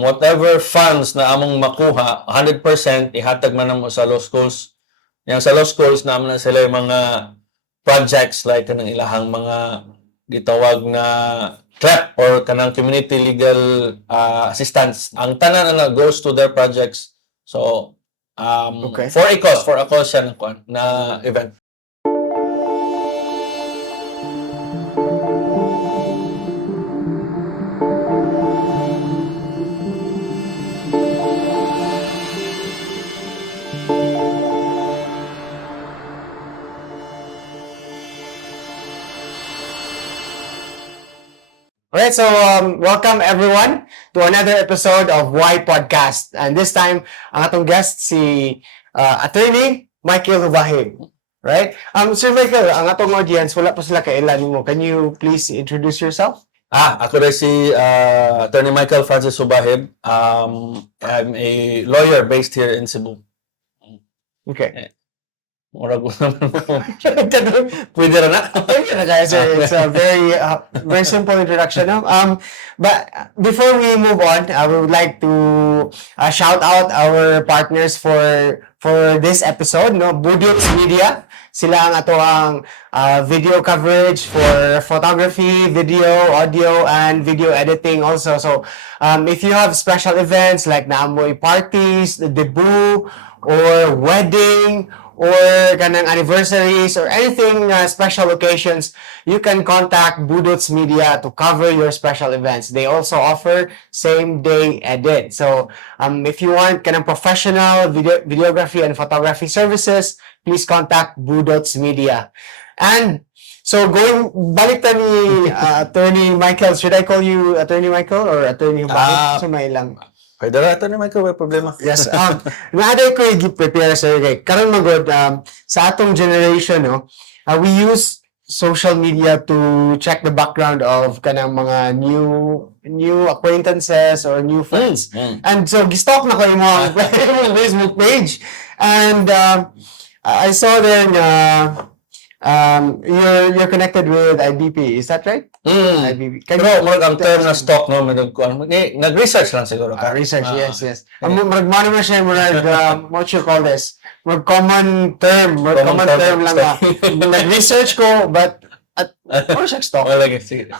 whatever funds na among makuha, 100% ihatag man namo sa law schools. Yang sa law schools naman na sila yung mga projects like kanang ilahang mga gitawag na CLEP or kanang community legal assistance. Ang tanan na goes to their projects. So, Okay. for a cause siya na event. Alright, so welcome everyone to another episode of Why Podcast. And this time, ang atong guest si Attorney Michael Hubahib. Right? Sir Michael, ang atong audience, wala pa sila kailan mo. Can you please introduce yourself? Ako rin si Attorney Michael Francis Hubahib. I'm a lawyer based here in Cebu. Okay. Murag pwede na. Thank you, guys. It's a very simple introduction. No? But before we move on, I would like to shout out our partners for this episode. No, Budots Media. Sila ang ato ang video coverage for photography, video, audio, and video editing also. So, if you have special events like naamoy parties, the debut, or wedding, or kanang anniversaries or anything special occasions, you can contact Budots Media to cover your special events. They also offer same-day edit. So, if you want kanang professional videography and photography services, please contact Budots Media. And so, balik ta ni Attorney Michael. Should I call you Attorney Michael or Attorney Hubahib? So, may lang. Pwede na ito ni Michael, may problema. Yes. Naaday ko i-prepare sir kay karon magod sa atong generation no, we use social media to check the background of kanang mga new acquaintances or new friends. And so gistalk na ko yung mga Facebook page and I saw there you're connected with IBP, is that right? IBP. Pero ang term na stock no, nag-research lang siguro ka. Research, yes. Magmano man siya, what you call this? Common term lang na. Nag-research ko, but ano siya stock? Lagi, sige.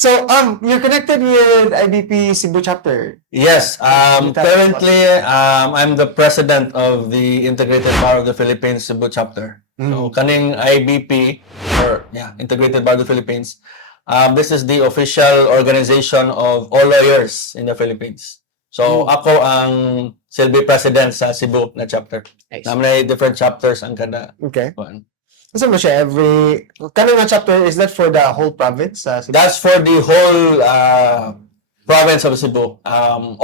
So, you're connected with IBP Cebu chapter? Yes. Currently, I'm the president of the Integrated Bar of the Philippines Cebu chapter. So, kaning IBP, Integrated Bar of the Philippines, this is the official organization of all lawyers in the Philippines. So, ako ang silbi president sa Cebu na chapter. Nice. May different chapters ang kada. Okay. One. Kasi mo siya, kanang nga chapter, is that for the whole province? That's for the whole province of Cebu.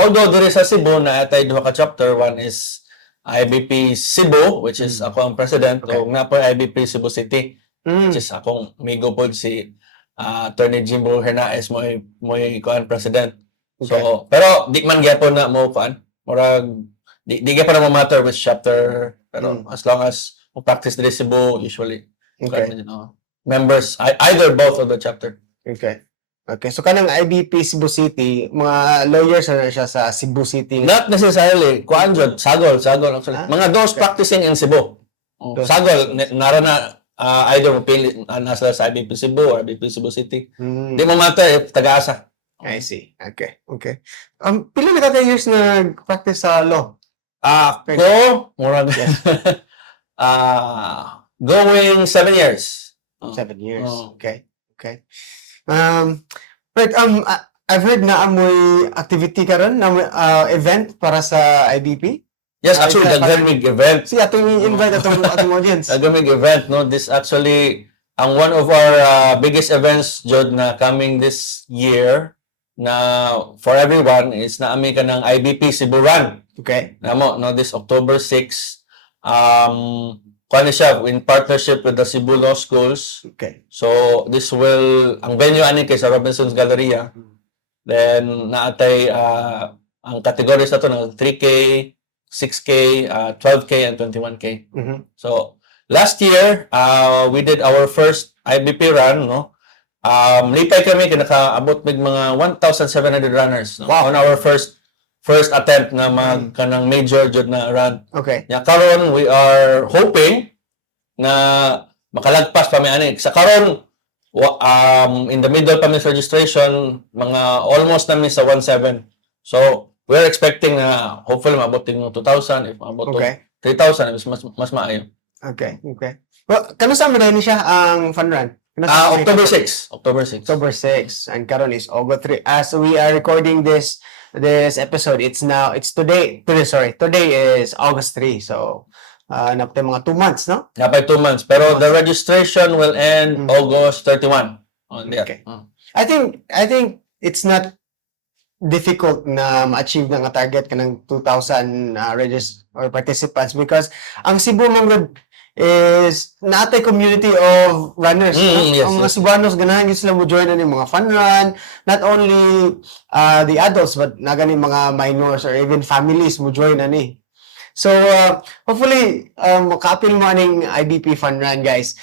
Although there is a Cebu na atay duha ka chapter, one is IBP Cebu, which is ako ang president, o nga po IBP Cebu City, which is akong migo po si Attorney Jimbo Hernaez mo kuan president. Okay. So, pero di man gyapon na mo kuan, murag di gyapon na mo matter which chapter, pero as long as mo practice diri Cebu usually. Okay. Members either both of the chapter. Okay. So kanang IBP Cebu City, mga lawyers na siya sa Cebu City. Not necessarily. Kuan jud, sagol actually. Mga those practicing in Cebu. Sagol nara na either mo pili nasa sa IBP Cebu or IBP Cebu City. Di mo matter if taga-asa. I see. Okay. Pila na ka years na practice sa law? Ako, murag going 7 years. 7 years. Okay. But I've heard na amoy activity karon na event para sa IBP. Yes, actually, Gagamig event. See, atong invite atong audience. Gagamig event, no? This actually, ang one of our biggest events, Jod, na coming this year, na for everyone, is na ami ka ng IBP Cebu Run. Okay. Namo, no? This October 6, kuha siya in partnership with the Cebu Law Schools. Okay. So, this will, ang venue ani kay sa Robinson's Galleria. Then, naatay, ang categories na to ng 3K, 6K, 12K, and 21K. So, last year, we did our first IBP run, no? lipay kami kinakaabot mig mga 1,700 runners no? Wow. On our first attempt na kanang major jud na run. Okay. Ya karon we are hoping na makalagpas pa mi ani. Sa karon in the middle pa mi sa registration mga almost na mi sa 1,700. So we're expecting na hopefully maabot ng 2,000 if maabot Okay. 3,000 mas maayo. Okay. Well, kano sa man ni siya ang fun run? October 6. October 6 and karon is August 3. As we are recording this episode, today is August 3. So napay mga 2 months, no? Napay 2 months. Pero the registration will end August 31. Okay. I think it's not difficult na ma-achieve nga target kanang 2,000 or participants because ang Cebu Manggod is natay community of runners. Yes, Ang mga Cebuanos ganahan gyud sila mo join ani mga fun run, not only the adults but nagani mga minors or even families mo join ani. So hopefully maka-appeal mo aning IBP fun run, guys.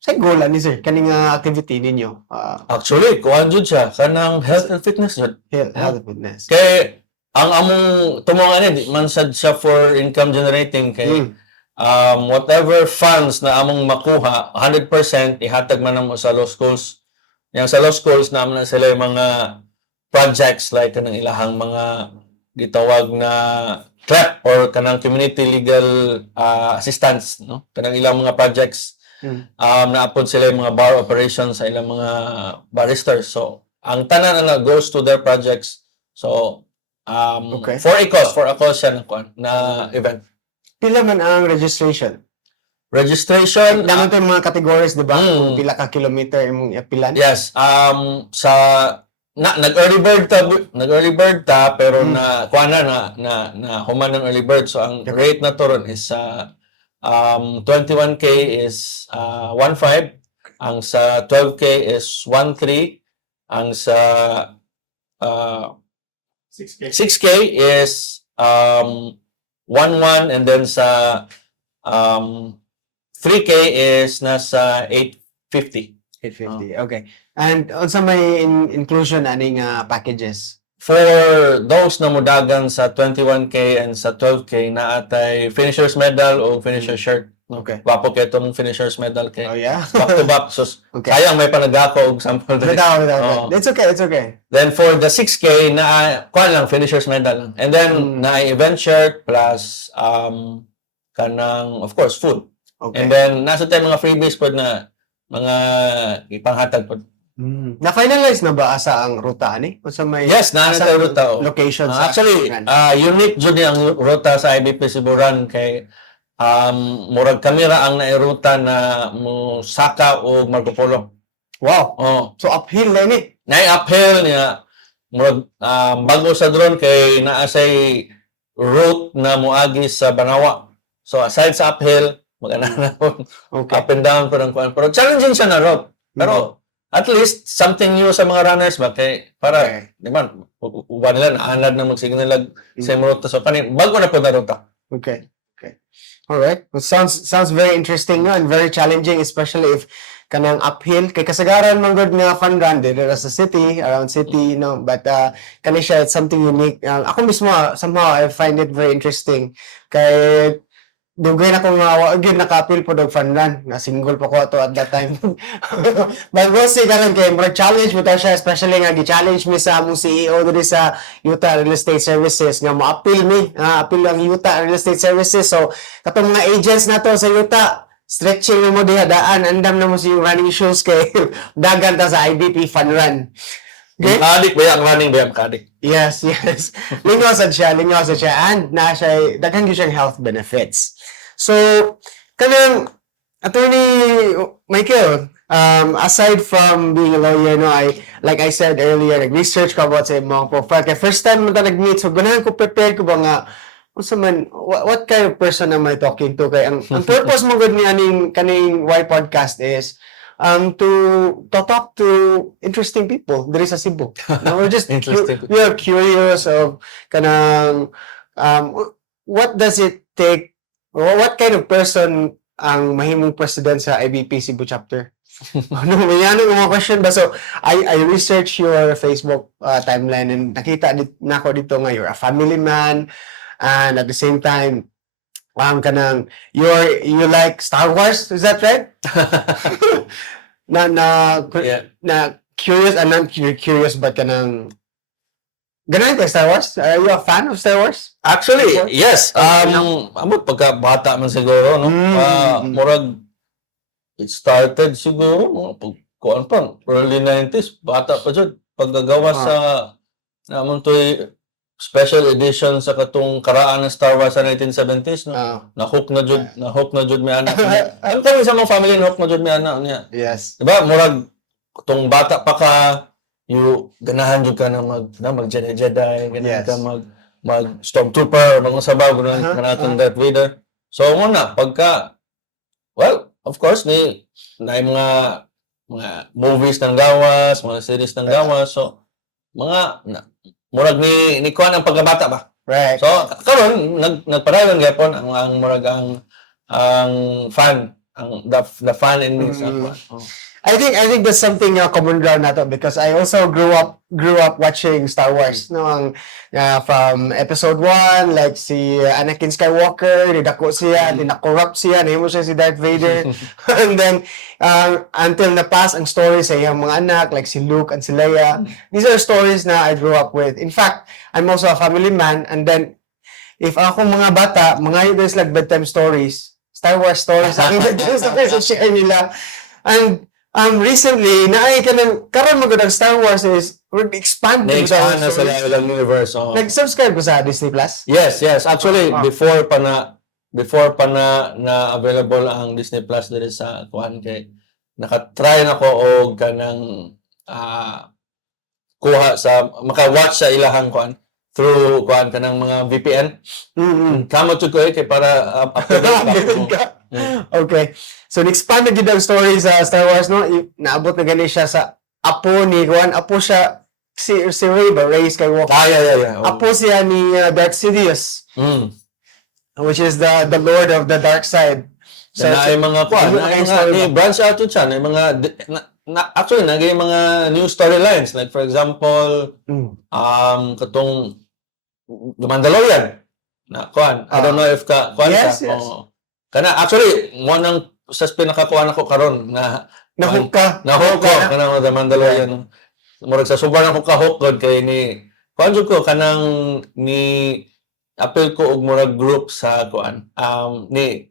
Say goal ani sir kaning activity ninyo. Actually, kuan jud siya kanang health and fitness jud. Health fitness. Kay ang among tumongan ni di man sad siya for income generating kay whatever funds na among makuha 100% ihatag man namo sa law schools. Yang sa law schools naman na sila yung mga projects like kanang ilahang mga gitawag na CLEP or kanang community legal assistance, no? Kanang ilang mga projects naapod sila yung mga bar operations sa ilang mga barristers. So, ang tanan na goes to their projects. So, Okay. for a cause siya na event. Pila man ang registration? Registration, Naman ito yung mga categories, di ba? Kung pila ka kilometer yung ipilan. yes, nag-early bird ta pero na kuana na human ng early bird. So, ang rate na to ron is 21K is 1.5, ang sa 12K is 1.3, ang sa 6K is 1.1, and then sa 3K is nasa 850. 850. Okay. And also may inclusion aning packages. For those na mudagan sa 21K and sa 12K na atay finisher's medal o finisher's shirt. Okay. Wapo kay itong finisher's medal kay Oh yeah. back to back. So, Okay. sayang may panagako og sample dali. Without. Oo. It's okay. Then for the 6K na kuan lang finisher's medal lang. And then na event shirt plus kanang of course food. Okay. And then nasa tayo mga freebies pod na mga ipanghatag pod. Na-finalize na ba asa ang ruta ani? O sa may Yes, na asa tayo ruta. Oh. locations? Actually, unique jud ang ruta sa IBP Cebu Run kay murag kamera ang nairuta na mo Saka o Marco Polo. Wow. Oh, So uphill na ni. na-uphill niya murag bago sa drone kay naa say route na moagi sa Banawa. So aside sa uphill, magana na Okay. up and down po ng kuan. Pero challenging siya na route. Pero at least something new sa mga runners ba kay para Okay. di ba uban nila naanad na magsignal sa route so kanin bago na po na ruta. Okay. All right. Well, sounds very interesting no? And very challenging, especially if kanang uphill kay kasagaran man gud nga fun run dito sa city, around city, no. But kani siya it's something unique. Ako mismo somehow I find it very interesting kay dugay na ko nga again nakapil po dog fun run nga single pa ko to at that time. But we'll see karon kay more challenge mo ta siya, especially nga gi-challenge mi sa among CEO diri sa Utah Real Estate Services nga mo-appeal appeal ang Utah Real Estate Services. So katong mga agents na to sa Utah stretching na mo diha daan andam na mo si running shoes kay dagan ta sa IBP fun run. Okay? Kadik ba yung running ba yung kadik? Yes. Lingaw sad siya. And na siya, daghang gyud siyang health benefits. So, kanang Attorney Michael, aside from being a lawyer, no, like I said earlier, nag-research ko about sa mga profile. Kaya first time mo ta nag-meet, so ganahan ko prepare ko ba nga, what kind of person am I talking to? Kaya ang purpose mo gud ni kaning Y podcast is to talk to interesting people there is a Cebu. No, we're just we are curious of kanang what does it take or what kind of person ang mahimong president sa IBP Cebu chapter? Ano, may ano mga question ba? So, I researched your Facebook timeline and nakita na ako dito nga you're a family man and at the same time, kanang you like Star Wars, is that right? na na Yeah. na curious, not curious but kanang ganun ka Star Wars? Are you a fan of Star Wars? Actually, yes. no? Amot pagka bata man siguro, no? Murag, it started siguro, kuan pa, early 90s, bata pa dyan. Paggagawa sa, naman to'y special edition sa katong karaan ng Star Wars sa 1970s, no? Na-hook na jud may anak niya. Ang kami sa mga family, na-hook na jud may anak niya. Yes. Diba? Murag, kung bata pa ka, ganahan jud ka na mag Jedi, ganahan ka mag Stormtrooper, mga sabaw, ganahan ka natin Darth Vader. So, muna, well, of course, na mga movies ng gawas, mga series ng gawas, so, murag ni kuan ang pagkabata ba? Right. So, karon nagpadayon gyapon ang murag ang fan, the fan in this. I think that's something common ground nato because I also grew up watching Star Wars no from episode 1 like si Anakin Skywalker dako siya corrupt siya nahimo siya si Darth Vader and then until napas ang story sa iyang mga anak like si Luke and si Leia. These are stories na I grew up with. In fact, I'm also a family man and then if ako mga bata mga there's like bedtime stories, Star Wars stories sa share nila and recently, karon mo ng Star Wars is expand na sa ilang universe. Nag-subscribe ko sa Disney Plus? Yes. Actually, before pa na available ang Disney Plus diri sa kuan kay nakatry na ko og kanang kuha sa maka-watch sa ilahang kuan through kuan kanang mga VPN. Kamo jud ko kay para update ka. Okay. So, na-expand na gid ang story sa Star Wars, no? Naabot na gani siya sa apo ni Juan. Apo siya, si Rey ba? Rey Skywalker. Yeah. Apo siya ni Darth Sidious. Which is the Lord of the Dark Side. So, na ay mga kuan, ni branch out to siya, na mga actually nagay mga new storylines like for example, katong The Mandalorian. Na kuan, I don't know if kuan yes. Kana actually mo nang sa pinakakuan ako karon na na-hook ka kanang The Mandalorian. Murag sa subar ako ka-hook god kay ni kuan jud ko kanang ni appeal ko og murag group sa kuan ni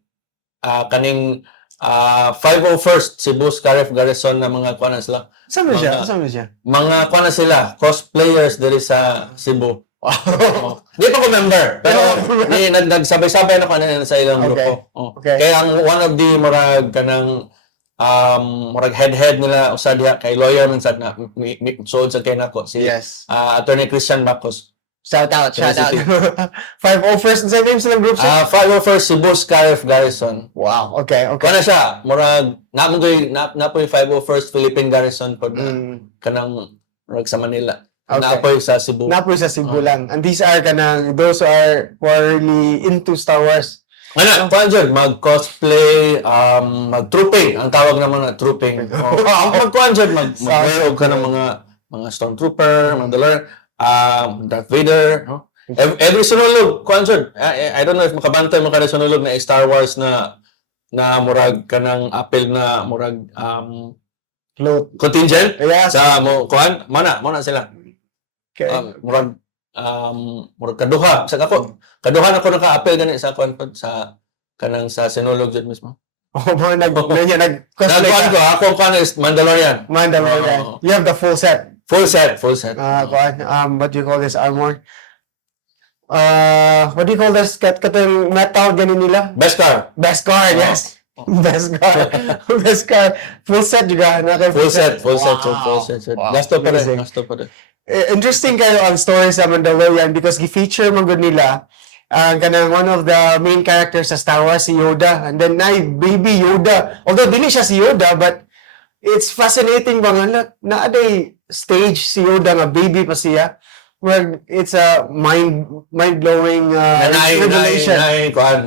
kaning 501st Cebu Scarif Garrison na mga kuan sila. Saan siya? Mga kuan sila, cosplayers diri sa Cebu. Di pa ko member, pero nagsabay-sabay na ko sa ilang grupo. Okay. Kaya ang one of the murag kanang murag head nila usa diha kay lawyer man sad na sood sa kay nako si Attorney Christian Marcos. Shout out. 501st sa name silang group siya? 501st Cebu Scarif Garrison. Wow, okay. Kana siya, murag napoy 501st Philippine Garrison pod kanang murag sa Manila. Okay. Napoy sa Cebu. Napoy sa Cebu lang. And these are those who are really into Star Wars. Kuan mag-cosplay, mag-trooping. Ang tawag naman na trooping. Mag-kuan dyan, mag-wear ka ng mga Stormtrooper, Mandalorian, Darth Vader. Every sunulog, kuan dyan. I don't know if makabantay mo ka na sunulog na Star Wars na murag ka ng apel na murag contingent. Yes. Sa kuan, mana sila. Okay. Murag kaduha sa ako naka-apel gani sa kuan sa kanang sa sinulog jud mismo. Nag-cosplay ko ako kan is Mandalorian. You have the full set. Full set. What do you call this armor? What do you call this katong metal ganin nila? Beskar, yes. Beskar. Full set juga na kay full set. Wow. Gasto pa rin. Interesting kayo ang story sa Mandalorian because gi-feature man gud nila kanang one of the main characters sa Star Wars si Yoda and then baby Yoda, although dili siya si Yoda but it's fascinating bang na stage si Yoda nga baby pa siya where it's a mind-blowing revelation.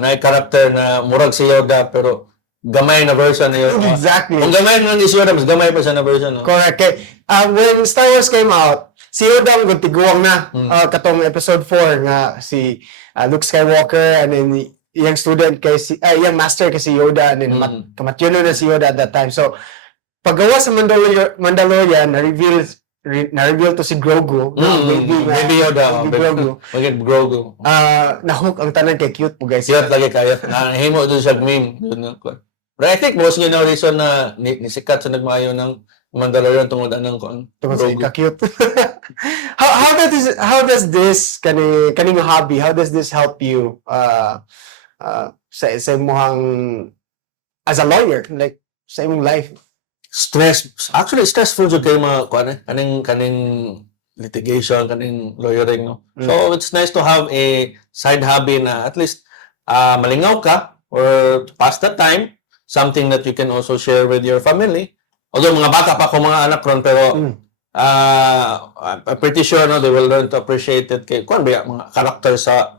Na character na murag si Yoda pero gamay na version na yun. Exactly. Kung gamay na ni Yoda, mas gamay pa siya na version. No? Correct. Kay, when Star Wars came out, si Yoda ang tiguang na katong episode 4 nga si Luke Skywalker and then yung student kay si yung master kay si Yoda and then kamatyuno na si Yoda at that time. So paggawa sa Mandalorian na-reveal to si Grogu, Baby Yoda. Baby Grogu. Magiging Grogu. Na-hook ang tanan kay cute po guys. Cute lagi kayo. Nahimo doon siya meme. But I think most yun ang reason na nisikat sa nagmayo ng Mandalorian tungod anang Tungkol sa ka-cute. how does this kaning hobby, how does this help you sa imong as a lawyer, like sa imong life? Actually stressful jud kay mga kaning litigation, kaning lawyering, no. So it's nice to have a side hobby na at least malingaw ka or to pass the time, something that you can also share with your family. Although mga bata pa ko mga anak ron, pero I'm pretty sure no they will learn to appreciate it kay mga character sa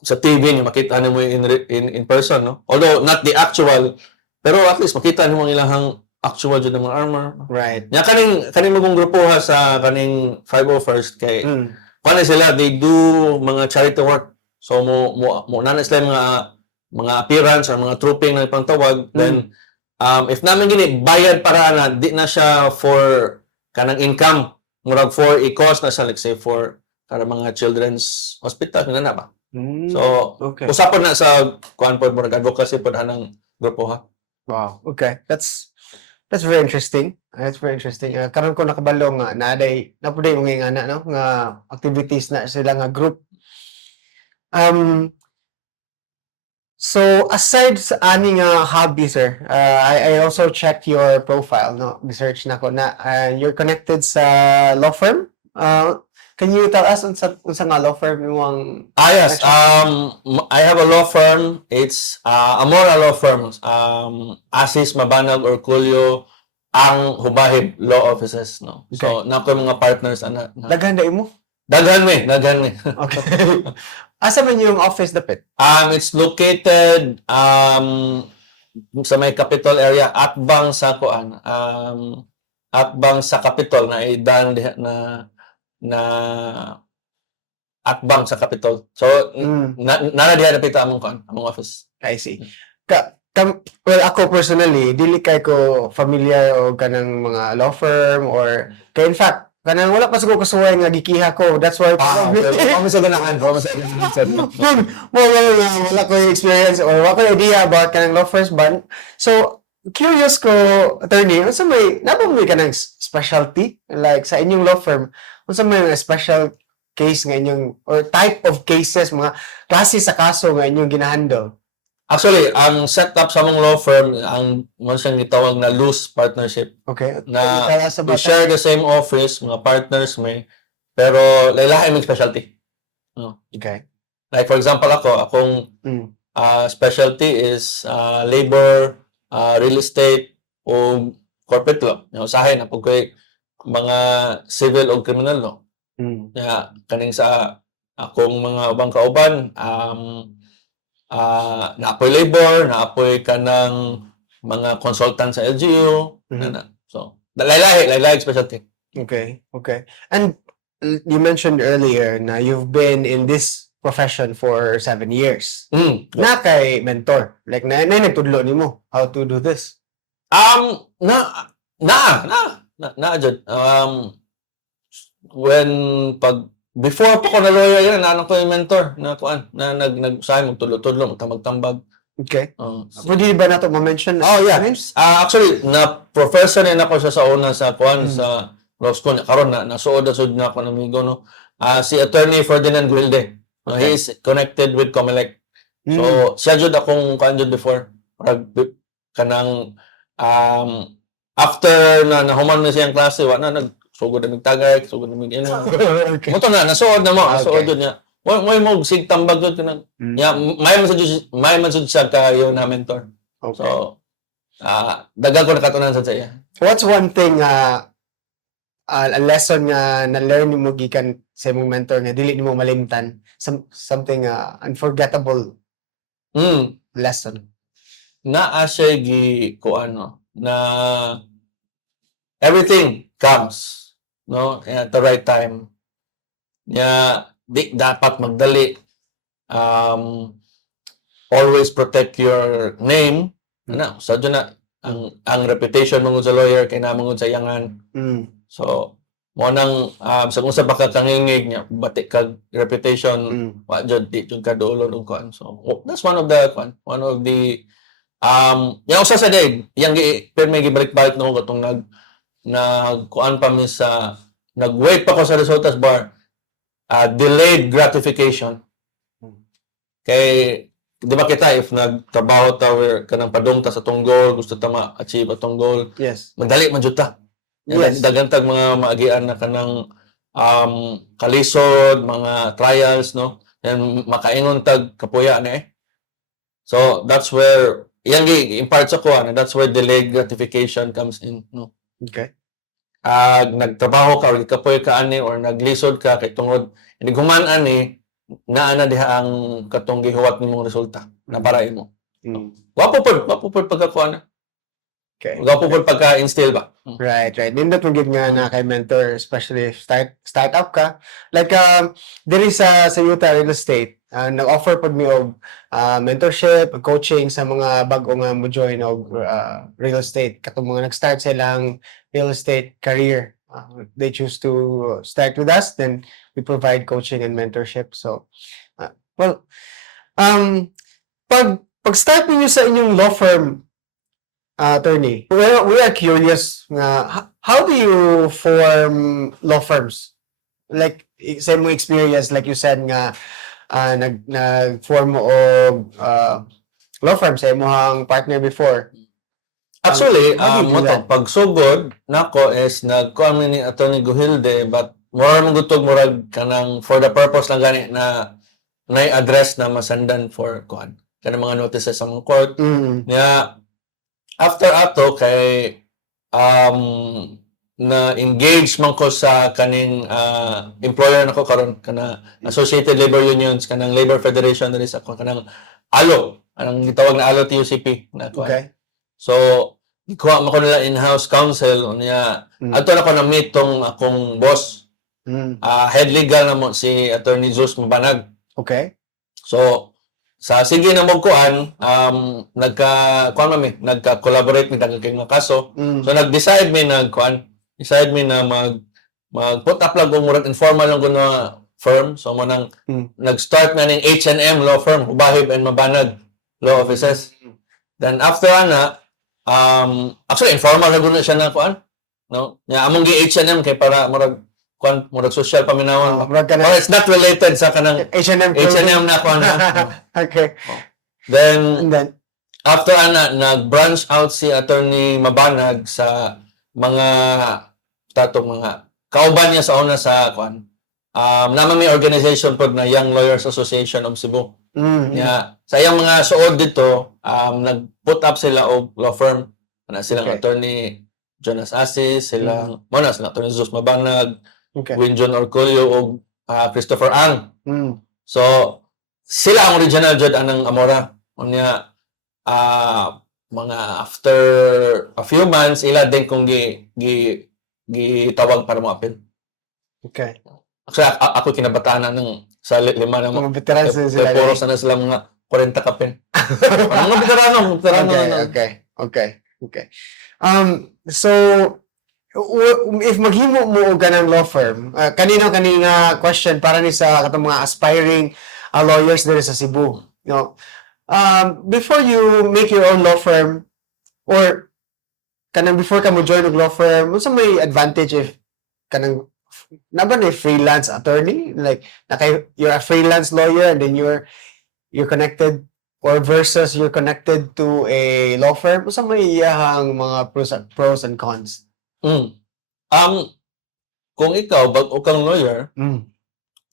TV niyo makita nimo in person, no. Although not the actual, pero at least makita nimo ang ilang actual jud ng mga armor. Right. Nya kaning magong grupuha sa kaning 501st kay sila, they do mga charity work. So mo na sila mga appearance or mga trooping na ipangtawag, then if namin gini bayad para na di na siya for kanang income, murag for i-cost na siya, like say for para mga children's hospital na ba. So okay. usapon na sa kuan pod murag advocacy pod anang grupo ha. Wow. Okay. That's very interesting. That's very interesting. Karon ko nakabalo nga naaday napuday mga ingana no nga activities na sila nga group. So aside sa ani nga hobby, sir, I also checked your profile, no? Research na ko na you're connected sa law firm. Can you tell us unsa nga law firm yung yes. I have a law firm. It's Amora Law Firm. Asis, Mabanag, or Culio ang hubahib law offices, no. Okay. So nako mga partners ana. Daghan da imo? Daghan me. Okay. Asa man yung office dapit? It's located sa may Capitol area, atbang sa kuan. Atbang sa Capitol na idan diha na atbang sa Capitol. So nana diha dapit among kuan, among office. I see. Well, ako personally, dili kay ko familiar o kanang mga law firm or kay in fact kanang wala pa siguro kasuway nga gikiha ko. That's why Promise ganahan. wala ko yung experience or wala ko yung idea about kanang law firms ban. So, curious ko, attorney, unsa may napamili ka ng specialty like sa inyong law firm? Unsa may special case nga inyong or type of cases, mga klase sa kaso nga inyong ginahandle? Actually, ang setup sa mong law firm, ang siyang gitawag na loose partnership. Okay. Na we share the same office, mga partners may, pero lahi may specialty. Okay. Like for example akong specialty is labor, real estate, o corporate law. Usahay na pag mga civil o criminal law. Kaning sa akong mga ubang kauban, naapoy labor, naapoy ka ng mga consultant sa LGU. So, lahi specialty. Okay. And you mentioned earlier na you've been in this profession for 7 years. Na kay mentor. Like, na nagtudlo nimo how to do this? Jud. Before pa ko na lawyer yan, naano ko yung mentor na kuan na nag-usahay magtudlo-tudlo, magtambag. Okay. Pwede ba nato ma-mention? Actually, na professor na ako siya sa una sa kuan sa law school. Karon nasuod na ako ng amigo, no. Si Attorney Ferdinand Guilde. He is connected with Comelec. So, siya jud akong kuan jud before. Kanang after na nahuman na siyang klase, wala na sugod na magtagay, sugod na mag-ino. Moto na, nasuod na mo. Nasuod yun niya. May mo sigtambag doon. May man sa siya kayo na mentor. Okay. So, dagal ko nakatunan sa siya. What's one thing, a lesson nga na-learn mo gikan sa imong mentor nga dili nimo malimtan? Something unforgettable lesson. naa siya kuano na everything comes no at the right time. Nya di dapat magdali. Always protect your name. Ano, sadyo na ang reputation mo sa lawyer kay namang sa yangan. So mo nang sa kung sa baka kangingig niya bati kag reputation wa jud di jud ka duolon og kuan. So that's one of the yang usa sa day yang pero may gibalik-balik nako katong kuan pa mi sa nag-wait pa ko sa resultas bar delayed gratification. Kay di ba kita if nagtrabaho ta kanang padungta sa tong goal gusto ta ma-achieve atong goal Yes. magdali man jud ta. Yes. Dagantag mga maagian na kanang kalisod, mga trials, no? And makaingon tag kapuya na So, that's where, yan impart sa kuha, that's where delayed gratification comes in, no? Okay. Nagtrabaho ka, or kapuya ka ani, or naglisod ka, kay tungod, hindi human ani, naana diha ang katong gihuwat nimong resulta, na para imo. Wapo pod pagkakuha na. Okay. Wapo pod pagka-instill ba? Right. Nindot mo gid nga na kay mentor, especially if startup ka. Like, there is sa Utah Real Estate, nag-offer pod mi og mentorship, coaching sa mga bago nga mo join og real estate. Katong mga nag-start silang real estate career. They choose to start with us, then we provide coaching and mentorship. So, pag-start niyo sa inyong law firm, attorney, we are curious nga, how do you form law firms? Like, sa mo experience, like you said nga, nag-form mo og law firm sa imong partner before. Actually, how do you do that? pag sugod nako is nagkuan ni Attorney Guhilde but more magutog murag kanang for the purpose lang gani na address na masandan for kuan kanang mga notices sa mga court. Nya after ato kay na engage man ko sa kaning employer nako karon kana Associated Labor Unions kanang Labor Federation diri sa kanang ALO anang gitawag na ALO TUCP na kuan. Okay. So, ikuha mo ko nila in-house counsel niya. Ato na ko na-meet tong akong boss. Head legal na mo si Attorney Zeus Mabanag. Okay. So, sa sige na mo kuan, nagka-collaborate mi daghang kay mga kaso. So, nag-decide mi na mag-put up lang kung murag informal lang kuno firm. So, mo nang nag-start na ning H&M law firm, Hubahib and Mabanag law offices. Then after ana, actually informal na guna siya na kuan, no? Nya among gi H&M kay para murag kuan murag social paminawon. Or it's not related sa kanang H&M na kuan. Okay. Then And then after ana nag-branch out si Attorney Mabanag sa mga kauban niya sa una sa kuan. Naman may organization pod na Young Lawyers Association of Cebu. Yeah. Sa iyang mga suod dito, nag-put up sila og law firm. Silang Attorney Jonas Asis, silang Attorney Zeus Mabanag, Winjon Orculio og Christopher Ang. So, sila ang original jud anang Amora. Unya mga after a few months ila din kung gitawag para mo appeal. Okay. Actually, ako kinabataan ng sa lima na mga veterans din sila. Puro sana sila mga 40 kapin. Mga veterano. Okay. So, if maghimo mo og ganang law firm, kanina question para ni sa katong mga aspiring lawyers diri sa Cebu. You know, before you make your own law firm or kanang before ka mo join og law firm, unsa may advantage if kanang naba na freelance attorney, like you're a freelance lawyer and then you're connected or versus you're connected to a law firm, unsa may iyahang mga pros and cons? Kung ikaw bago kang lawyer,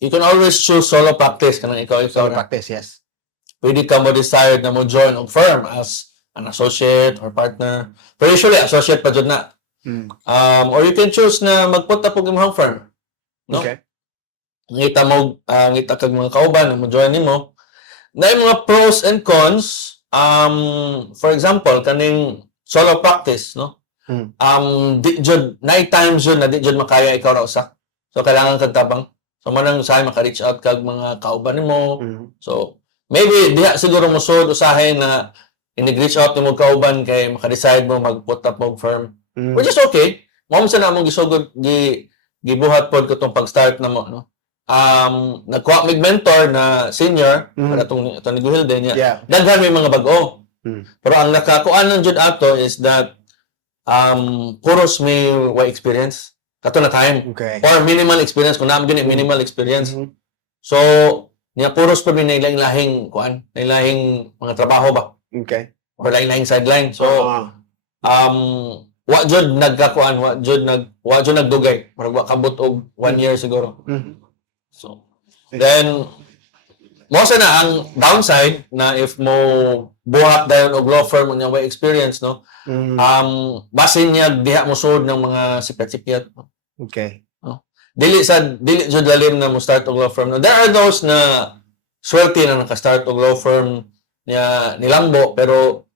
you can always choose solo practice kanang ikaw Solo practice, yes. Pwede ka mo decide na mo join og firm as an associate or partner. Pero usually associate pa jud na. Or you can choose na mag-put up og imong firm. No? Okay. Ngita kag mga kauban na mo join nimo. Na mga pros and cons, For example, kaning solo practice, no? Di jud night times yun na di jud makaya ikaw ra usa. So kailangan kag tabang. So manang usahay maka-reach out kag mga kauban nimo. So maybe diha siguro musud usahay na inig-reach out nimo kauban kay maka-decide mo mag-put up mo firm. Which is okay. Mao sa namong gisugod gibuhat pod ko tong pag-start namo, no. Nagkuha mig mentor na senior para tong ni Guhilde niya. Yeah. Daghan may mga bag-o. Pero ang nakakuan jud ato is that puros may experience kato na time Okay. or minimal experience kung naman gani minimal experience. So niya puros pa may lahing kuan, lahing mga trabaho ba Okay. or lahing sideline. So wa jud nagkakuan, wa jud nagdugay. Murag wa kabot og 1 year siguro. So then mo sa na ang downside na if mo buhat dayon og law firm unya way experience, no. Basin niya diha mo sud ng mga sipyat-sipyat. Okay. Dili jud lalim na mo start og law firm. No, there are those na swerte na naka-start og law firm niya nilambo pero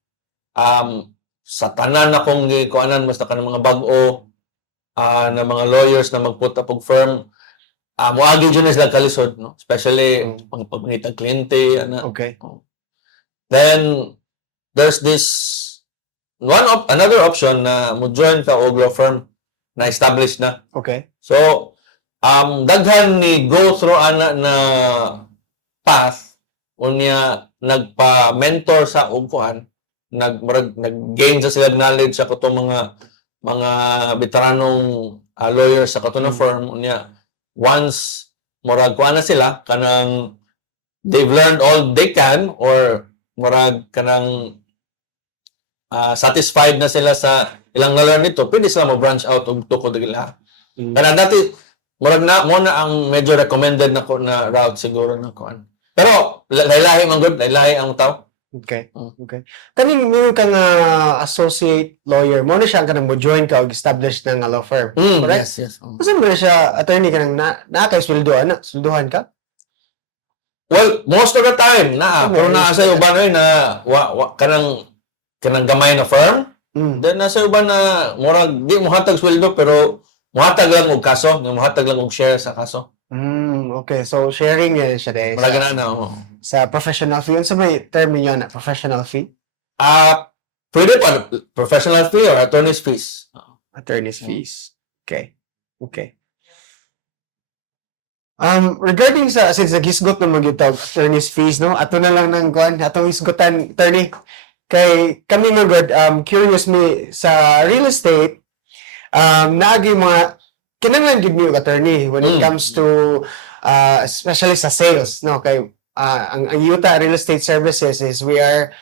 sa tanan akong gikuanan basta kanang mga bag-o na mga lawyers na mag-put up og firm moagi jud na sila kalisod, no, especially pagpangitag kliyente ana. Okay. Then there's this another option na mo join ka og law firm na established na. Okay. So daghan ni go through ana na path unya nagpa-mentor sa og kuan nag-gain sa sila knowledge sa katong mga veteranong lawyers sa katong firm unya once murag kuan na sila kanang they've learned all they can or murag kanang satisfied na sila sa ilang na-learn nito, pwede sila mo-branch out og tukod nila. Kana dati murag na mo na ang medyo recommended na ko na route siguro na kuan. Pero lahi man good, lahi ang tao. Okay. Okay. Kaning mo kang associate lawyer, mo na siya kanang mo join ka og establish na nga law firm. Correct? Yes. Kasi mo na siya attorney kanang na kay sweldoan na, sweldohan ka? Well, most of the time na pero nasa uban ay na kanang gamay na firm. Then nasa uban na murag di mo hatag sweldo pero muhatag lang og kaso, muhatag lang og share sa kaso. Okay. So sharing yan siya dahil Murag na sa professional fee. Sa may term niyo na professional fee? Pwede pa professional fee or attorney's fees. Attorney's fees. Okay. Regarding sa since nagisgot na magyutag attorney's fees, no, ato na lang ng kuan atong isgutan attorney kay kami magod curious me sa real estate naagi mga kinahanglan gid mi og attorney when it comes to especially sa sales, no, kay ang Yuta Real Estate Services is we are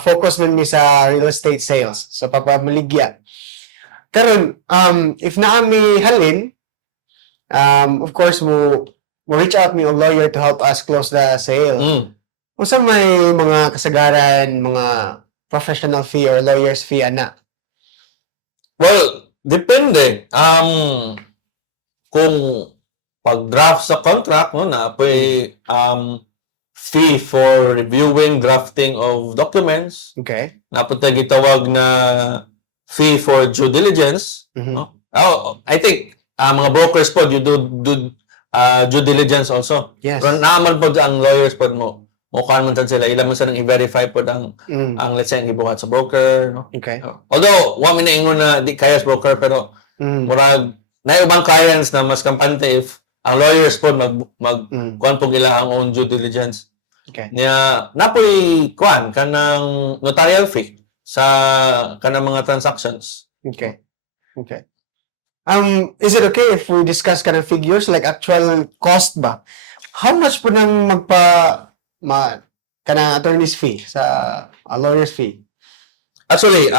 focused man mi sa real estate sales so papamaligya karon if naami halin of course mo reach out me a lawyer to help us close the sale. Unsa may mga kasagaran, mga professional fee or lawyer's fee ana? Well, depende. Kung pag-draft sa contract, no, na apoy fee for reviewing, drafting of documents. Okay. Napod tayo gitawag na fee for due diligence. No? I think mga brokers po, you do due diligence also. Yes. Pero naaman po ang lawyers po mo. Mukhaan man tan sila. Ilan man sa nang i-verify po ang let's say, ang ibuhat sa broker. No? Okay. Although, wa mi naingon na di kaya sa broker, pero murag, na ibang clients na mas kampante if ang lawyers po kuan po gila ang own due diligence. Okay. Niya, napoy kuan, kanang notarial fee sa kanang mga transactions. Okay. Is it okay if we discuss kind of figures like actual cost ba? How much po nang kanang attorney's fee sa lawyer's fee? Actually,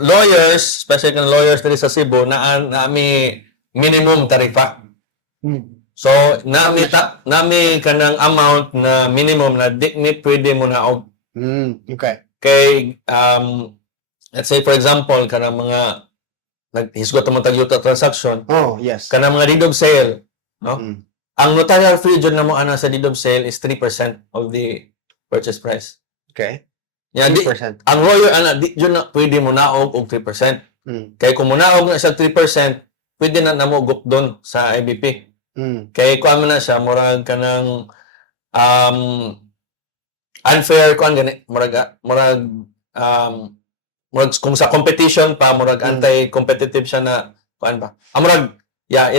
lawyers, especially kan lawyers diri sa Cebu, naami minimum tarifa. So, nami kanang amount na minimum na di mi pwede mo na og. Okay. Kay let's say for example kanang mga naghisgot mo tag-yuta transaction. Oh, yes. Kanang mga deed of sale, no? Ang notarial fee jud namo ana sa deed of sale is 3% of the purchase price. Okay. Yeah, di, 3%. ang lawyer, di yun na, pwede mo naog og 3%. Kaya kung munaog na siya 3%, pwede na namugok doon sa IBP. Kaya kuha mo na siya, murag ka ng unfair, kuha gani, murag, kung sa competition pa, murag anti-competitive siya na, kuha ba? Murag, yeah,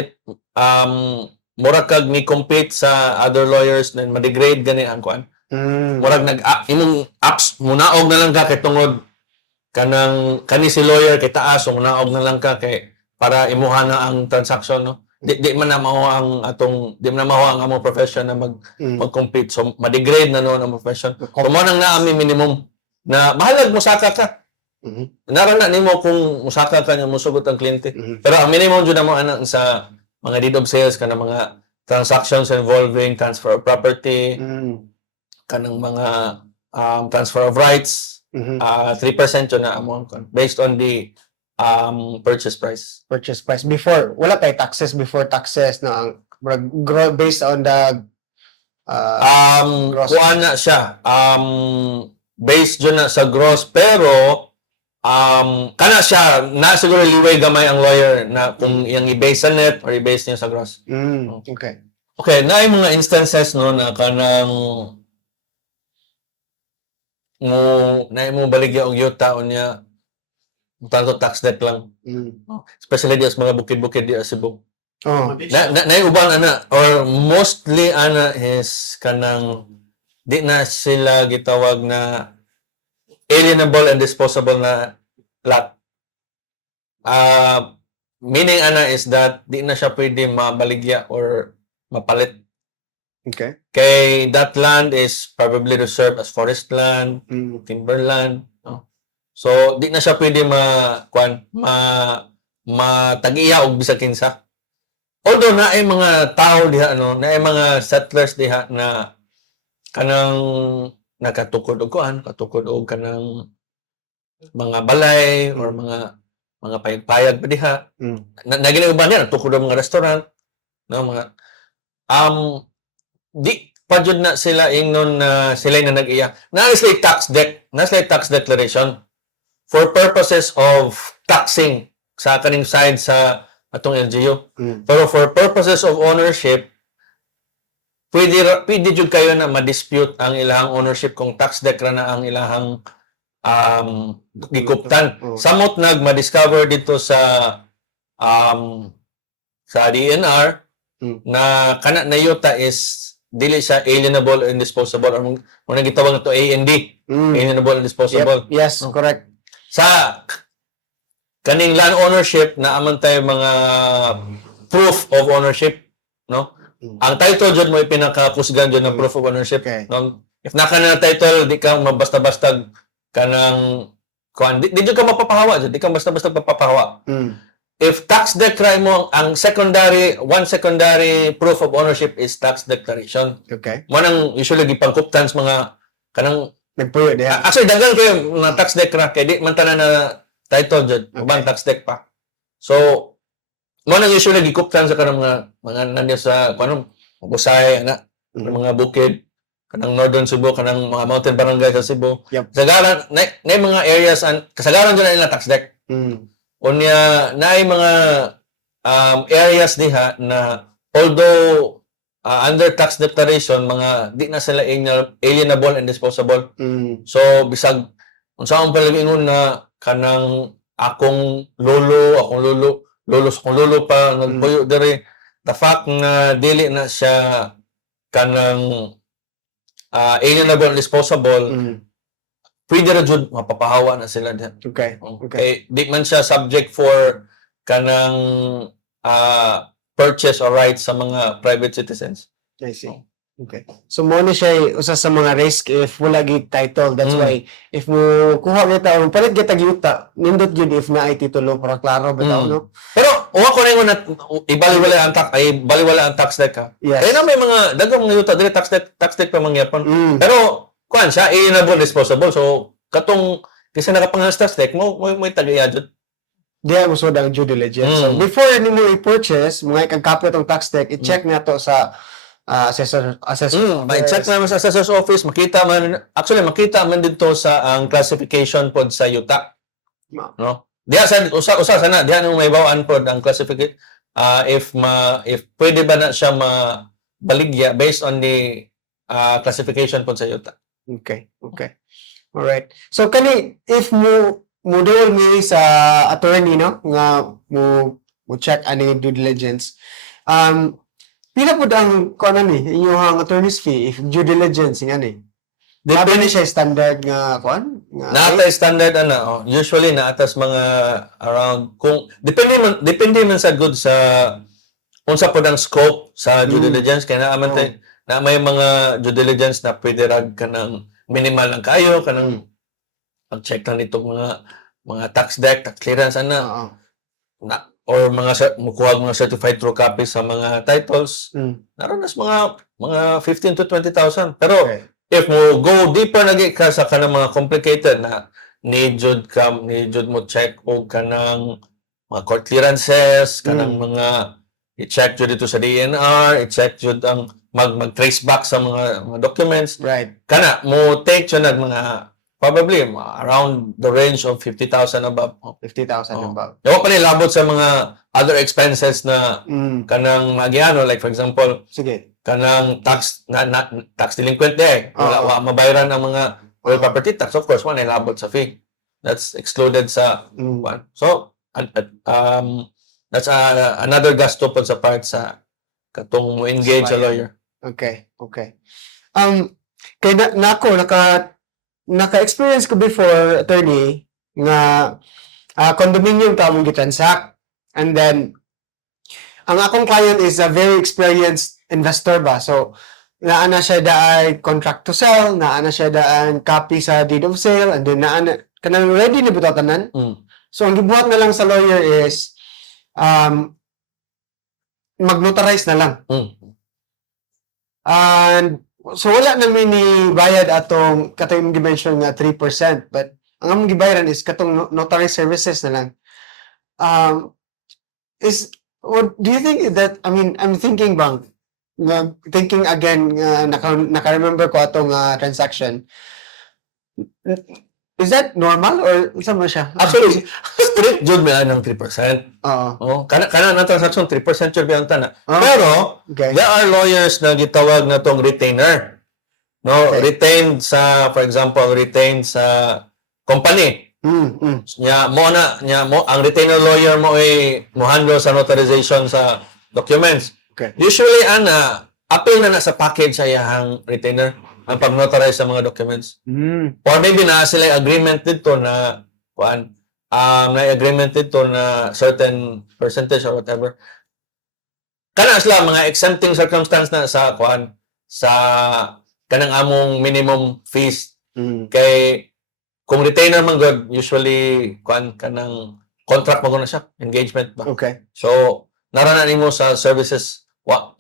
murag kag ni compete sa other lawyers na ma-degrade gani ang kuan. Murag imong apps munaog na lang ka kay tungod kani si lawyer kay taas so munaog na lang ka kay para imuha na ang transaction, no. Di man na mao ang among profession na mag-compete, so ma-degrade na noon ang profession. So mo nang naami minimum na mahalag musaka ka. Narana nimo kung musaka ka nya mosugot ang kliyente. Pero ang minimum jud na mo ana sa mga deed of sales kana mga transactions involving transfer of property, kanang mga transfer of rights, 3% yun na amount based on the purchase price. Purchase price. Before, wala tayo taxes before taxes na ang based on the gross. Kuha na siya. Based dyan na sa gross, pero kana siya, na siguro liway gamay ang lawyer na kung iyang i-base sa net or i-base niya sa gross. Okay. Okay, na yung mga instances no na kanang mo baligya og yuta unya tanto tax debt lang. Especially di sa mga bukid-bukid di sa Cebu. Na uban ana or mostly ana is kanang di na sila gitawag na alienable and disposable na lot. Meaning ana is that di na siya pwede mabaligya or mapalit. Okay. Kay that land is probably reserved as forest land, timberland. No? So, di na siya pwede matagiya og bisag kinsa. Although na ay mga tao diha na ay mga settlers diha na kanang nakatukod og katukod og kanang mga balay or mga payag-payag pa diha. Naginauban niya tukod og mga restaurant, no mga di pa jud na sila ingnon na sila na nag-iya. Na sila tax declaration for purposes of taxing sa kaning side sa atong LGU. Pero for purposes of ownership, pwede jud kayo na ma-dispute ang ilahang ownership kung tax deck ra na ang ilahang gikuptan. Samot ma-discover dito sa DNR na kana na yuta is dili siya alienable and disposable or muna gitawag na to A&D, alienable and disposable. Yep. Yes, correct. Sa kaning land ownership na aman tayo mga proof of ownership, no? Ang title jud mo ipinakakusgan jud ng proof of ownership. Okay. No? If naka na title, di ka mabasta-basta kanang di jud ka mapapahawa jud, di ka basta-basta papahawa. If tax declaration mo, ang secondary proof of ownership is tax declaration. Okay. Manang usually gipangkuptan sa mga kanang nagpuyo diha. Actually danggan kayo na tax deck ra kay di man tanan na title jud, ubang tax deck pa. So manang usually gikuptan sa kanang mga nandiyan sa kanang Busay ana, mga bukid, kanang Northern Cebu, kanang mga mountain barangay sa Cebu. Kasagaran na mga areas kasagaran jud na nila tax deck. Unya naay mga areas diha na although under tax declaration mga di na sila alienable and disposable. So bisag unsaon pa ingon na kanang akong lolo pa nagpuyo diri, the fact na dili na siya kanang alienable and disposable, pwede ra jud mapapahawa na sila diha. Okay. Di man siya subject for kanang purchase or rights sa mga private citizens. I see. Okay. So mo ni siya usa sa mga risk if wala gid title. That's why if mo kuha kita o palit kita yuta, nindot jud if na ay titulo para klaro bitaw no. Pero uwa ko ringon na ibaliwala ang tax deck ka. Yes. Kaya na may mga daghang mga yuta dili tax deck pa mangyapon. Pero kuan siya alienable disposable, so katong kasi nakapangahas tax deck mo tagaya jud. Diya mo ang due diligence. So before nimo i-purchase, mga ikang kapit ang tax deck, i-check nato sa assessor. May check naman sa assessor's office, makita man dito sa ang classification pod sa yuta. No? Diha sa usa sana diha nang may bawaan pod ang classification if pwede ba na siya mabaligya based on the classification pod sa yuta. Okay. Alright. So kani if mo dool mi sa attorney no nga mo check ani due diligence. Pila pud ang kuno ni inyong attorney's fee if due diligence ngani? Depende siya standard nga kuan nga Naata standard usually naatas mga around kung depende man sa good sa unsa pod ang scope sa due diligence kay naaman na may mga due diligence na pwede rag kanang minimal lang kayo kanang pag-check lang nito mga tax deck, tax clearance na or mukuha mga certified true copies sa mga titles. Naroon nas mga 15 to 20,000. Pero if mo go deeper lagi ka sa kanang mga complicated na need jud mo check o kanang mga court clearances, kanang mga i-check jud dito sa DNR, i-check jud ang mag-trace back sa mga documents. Right. Kana mo take jud mga probably around the range of 50,000 above. 50,000 above. Yawa pa nilabot sa mga other expenses na kanang magiano like for example Sige. kanang tax tax delinquent wala mabayaran ang mga real property tax, of course wala nilabot sa fee, that's excluded sa one. So that's another gasto po sa part sa katong mo engage a lawyer. Okay. Kay naka-experience ko before attorney nga condominium ka mong gitransact, and then ang akong client is a very experienced investor ba, so naana siya daan contract to sell, naana siya daan copy sa deed of sale, and then naana kanang ready na bitaw tanan. So ang gibuhat na lang sa lawyer is mag-notarize na lang. And so wala na ni bayad atong katong gi-mention nga 3%, but ang among gibayaran is katong notary services na lang. What do you think that, I mean, I'm thinking bang thinking again naka-remember ko atong transaction. Is that normal or unsa man siya? Actually, strict jud may ng 3%. Oo. Kana na transaction 3% jud ang tana. Pero there are lawyers na gitawag na tong retainer. No, retained sa, for example, retained sa company. Nya mo ang retainer lawyer mo ay mo handle sa notarization sa documents. Usually appeal na sa package sa iyang retainer ang pag-notarize sa mga documents. Or maybe na sila agreement dito na agreement dito na certain percentage or whatever. Kana sila mga exempting circumstance na sa sa kanang among minimum fees. Kay kung retainer man god usually kanang contract mo na siya, engagement ba. So naranan nimo sa services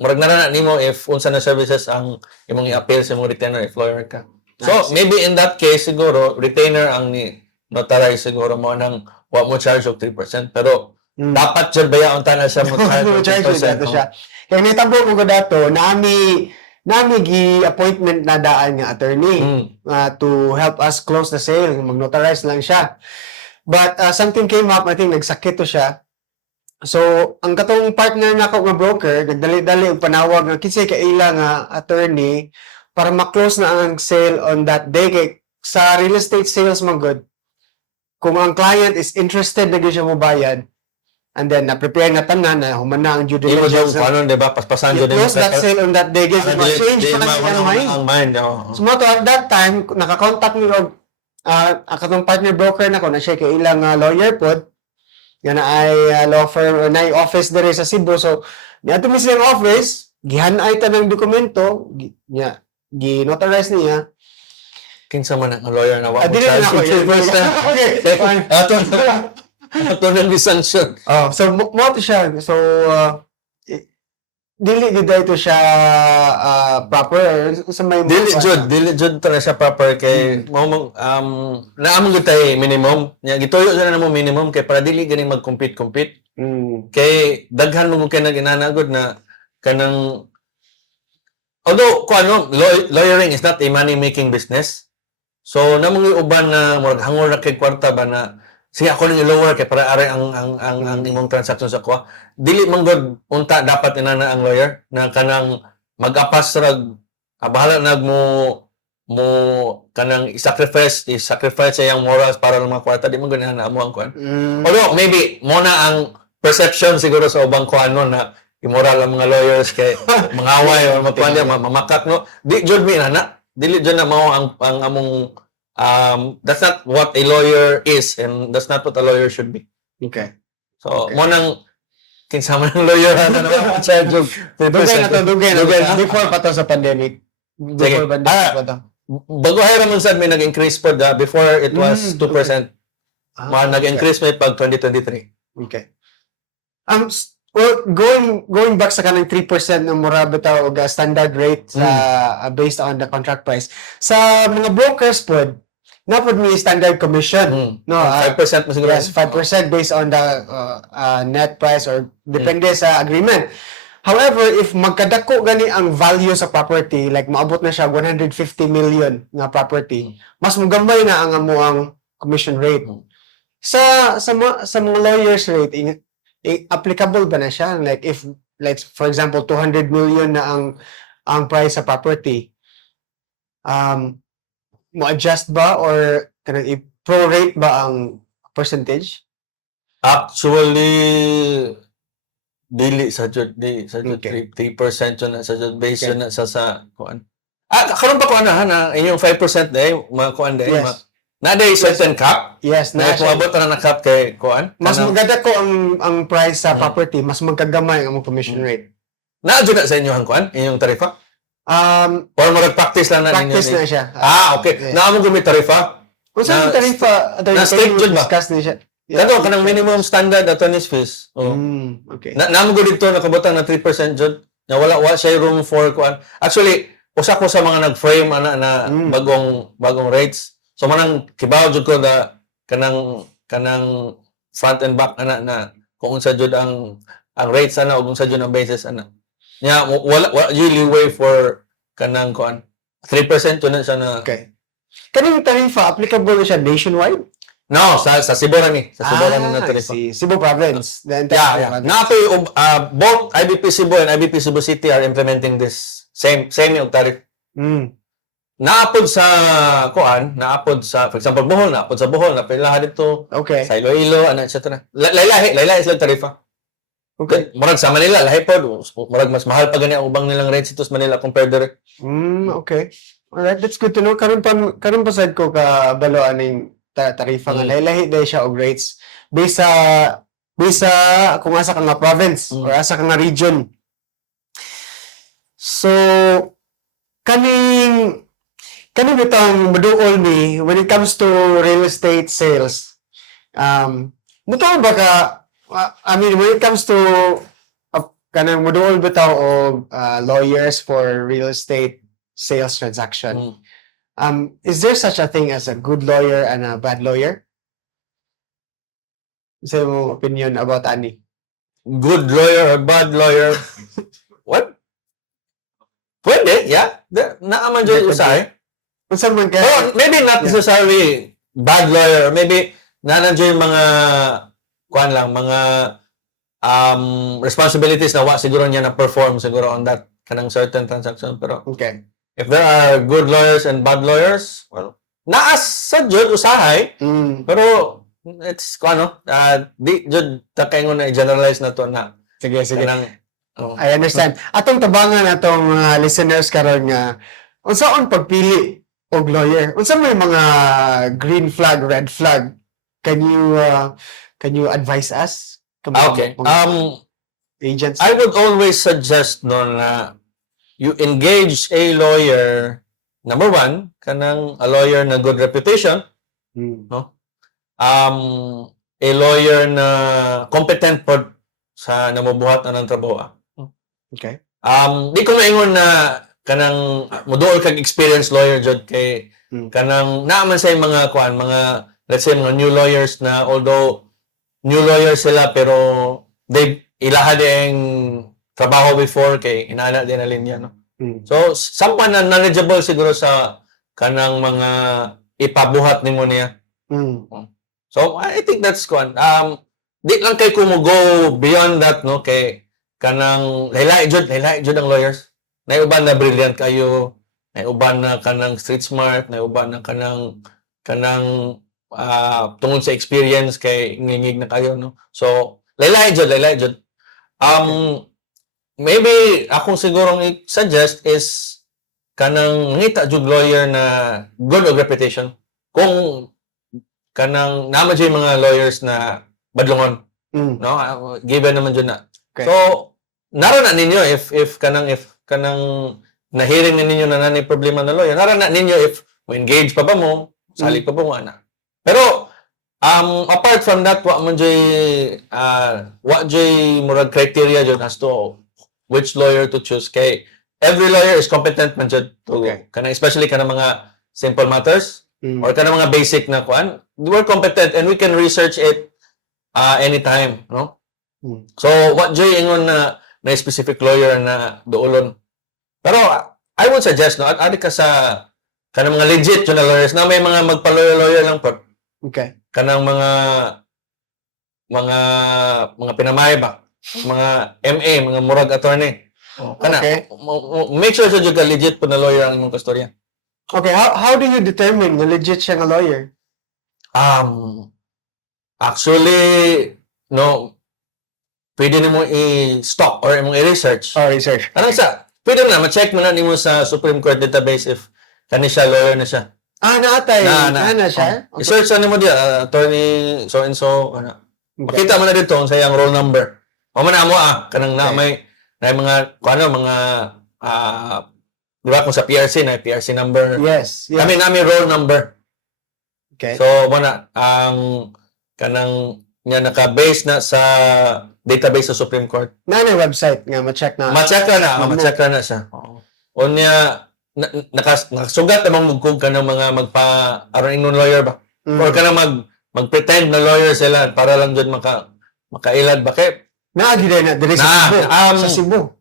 murag naranan nimo if unsa na services ang imong i-appeal sa imong retainer if lawyer ka. So maybe in that case siguro retainer ang ni notarize siguro mo nang wa mo charge og 3%, pero dapat jud bayaon tanan sa mo charge 3%. Kaya nitabo ko dato nami gi-appointment na daan nga attorney to help us close the sale, mag-notarize lang siya. But something came up, I think nagsakit to siya. So, ang katong partner na ako nga broker, nagdali-dali og panawag nga kinsay kaila nga attorney para ma-close na ang sale on that day. Kay sa real estate sales man good, kung ang client is interested na gyud siya mo bayad, and then na-prepare na tanan na human na ang due diligence. Paano, di ba? Paspasan dyan. Close that sale on that day, guys. Ma-change pa na ang mind. So, mo to, at that time, nakakontakt ni og katong partner broker na ko na siya kay ilang lawyer pod. Yan ay law firm, na office dere sa Cebu. So, niya mi silang office, gihanay ta ng dokumento, gi-notarize niya. Kinsa man ang lawyer na wa mo Dili na ako. Ato nang bisanction. So, mo to siya. So, dili gid ito siya proper sa may dili jud ta siya proper kay naamong gud tay minimum nya gituyo sa namo minimum kay para dili ganing mag-compete kay daghan mo kay naginanagod na kanang although kung ano, lawyering is not a money-making business. So namang uban na murag hangor na kay kwarta ba na sige ako nang i-lower kay para aray ang imong transaction sa kuha. Dili man gud unta dapat inana ang lawyer na kanang mag-apas rag bahala nag mo kanang i-sacrifice sa iyang morals para ng mga kwarta di man ganahan na amo ang kuan. Although maybe mo na ang perception siguro sa ubang kuan no na immoral ang mga lawyers kay mga away o magkuan dia mamakat no. Di jud mi na dili jud na mao ang among that's not what a lawyer is and that's not what a lawyer should be. Okay. So mo nang kinsa man ang lawyer na naman charge of Dugay na. Before pa to sa pandemic. Sige. Before pandemic pa to. Bago hira man sad may nag-increase pa before it was 2%. Nag-increase may pag 2023. Okay. Well, going back sa kanang 3% ng mura bitaw og standard rate sa based on the contract price. Sa mga brokers pod, napod may standard commission. No, 5% mo siguro. yes, 5% based on the net price or depende sa agreement. However, if magkadako gani ang value sa property, like maabot na siya 150 million nga property, mas mugamay na ang amuang commission rate. Sa mga lawyers rate, applicable ba na siya? Like if for example 200 million na ang price sa property, mo adjust ba or kanang i-prorate ba ang percentage? Actually, dili sa jud Okay. 3% yun na sa jud based yun na sa kuan. Karon pa kuan na inyong 5% day mga kuan day Yes. na day certain cap. Yes, Na kuabot na cap kay kuan. mas maganda ko ang price sa property, mas magkagamay ang commission rate. Na jud na sa inyo ang kuan, inyong tarifa. Or mag-practice lang na ninyo. Practice na siya. Okay. Na amo gumit tarifa. Kung saan tarifa, na strict jud ba? discuss na siya. Kano kanang minimum standard attorney's fees. Okay. Namo gud dito nakabutang na 3% jud. Na wala siya room for kuan. Actually, usa ko sa mga nag-frame na bagong rates. So manang kibaw jud ko na kanang front and back na kung unsa jud ang rates ana ug unsa jud ang basis ana. Nya wala usually way for kanang kuan 3% yun na siya na. Okay. Kaning tarifa applicable na siya nationwide? No, sa Cebu ra ni. Sa Cebu ra ni na tarifa. Cebu province. The entire Yeah. province. Nato both IBP Cebu and IBP Cebu City are implementing this same yung tariff. Naapod sa kuan, naapod sa for example Bohol, naapod sa Bohol, napilaha dito. Okay. Sa Iloilo, etc. Lahi sila tarifa. Okay. Murag sa Manila, lahi po. Murag mas mahal pa gani ang ubang nilang rates dito sa Manila compared dire. Okay. Alright, that's good to know. Karon pa sad ko ka balo aning tarifa nga lahi dahil siya og rates based sa kung asa ka nga province or asa ka nga region. So kaning bitang maduol ni when it comes to real estate sales. Mutuo ba ka I mean when it comes to kanang maduol bitaw og lawyers for real estate sales transaction. Is there such a thing as a good lawyer and a bad lawyer? Sa mo opinion about ani? Good lawyer or bad lawyer? What? Pwede, yeah. Naaman dyan usahay. Unsa man ka? Oh, maybe not necessarily bad lawyer. Maybe nandiyan yung mga kuan lang, mga responsibilities na siguro niya na perform siguro on that kanang certain transaction. Pero Okay. if there are good lawyers and bad lawyers, well, naas sa jud usahay. Pero it's kuano, di jud ta kay na i-generalize na to na. Sige. Kanang, I understand. Atong tabangan atong listeners karon nga unsaon pagpili og lawyer? Unsa may mga green flag, red flag? Can you advise us? Okay. Agents. I would always suggest no na you engage a lawyer, number one, kanang a lawyer na good reputation, no? A lawyer na competent po sa namubuhat na ng trabaho. Okay. Di ko maingon na kanang muduol kag experienced lawyer jud kay kanang naaman sa mga kuan, mga let's say mga new lawyers na although new lawyers sila pero they ilaha ding trabaho before kay inana din na linya no. So someone na knowledgeable siguro sa kanang mga ipabuhat nimo niya. So I think that's one. Di lang kay kumo go beyond that no kay kanang lahi jud ang lawyers. Nay uban na brilliant kayo, nay uban na kanang street smart, nay uban na kanang tungod sa experience kay ngingig na kayo no. So lahi jud. Maybe akong sigurong i-suggest is kanang ngita jud lawyer na good og reputation. Kung kanang nama jud mga lawyers na badlongon, no? Given naman jud na. Okay. So naro na ninyo if kanang nahiring na ninyo na nani problema na lawyer, naro na ninyo if mo engage pa ba mo, salig pa ba mo ana. Pero apart from that, wa jay murag criteria jud as to which lawyer to choose kay every lawyer is competent man jud to kanang especially kanang mga simple matters or kanang mga basic na kuan. We're competent and we can research it anytime, no? So what jay ingon na specific lawyer na doolon. Pero I would suggest no adi ka sa kanang mga legit jud na lawyers na may mga magpa-lawyer lang po. Okay. Kanang mga pinamay ba? Mga MA, mga murag attorney. Kana, make sure jud ka legit po na lawyer ang imong kastorya. Okay, how do you determine na legit siya nga lawyer? Actually, no, pwede nimo i-stalk or imong i-research. Research. Anong pwede na, ma-check mo na nimo sa Supreme Court database if kani siya lawyer na siya. Naatay. Na siya? Okay. I-search na mo diya, attorney so-and-so. Makita mo na dito ang sayang roll number. O man mo kanang na may mga di ba kung sa PRC na PRC number. Yes. Kami roll number. Okay. So muna ang kanang niya naka-base na sa database sa Supreme Court. Na website nga ma-check na. Ma-check na siya. O niya nakasugat namang kung kanang mga magpa-aron ingon lawyer ba? Or kanang mag-pretend na lawyer sila para lang dyan makailad ba? Kaya Dire sa Cebu.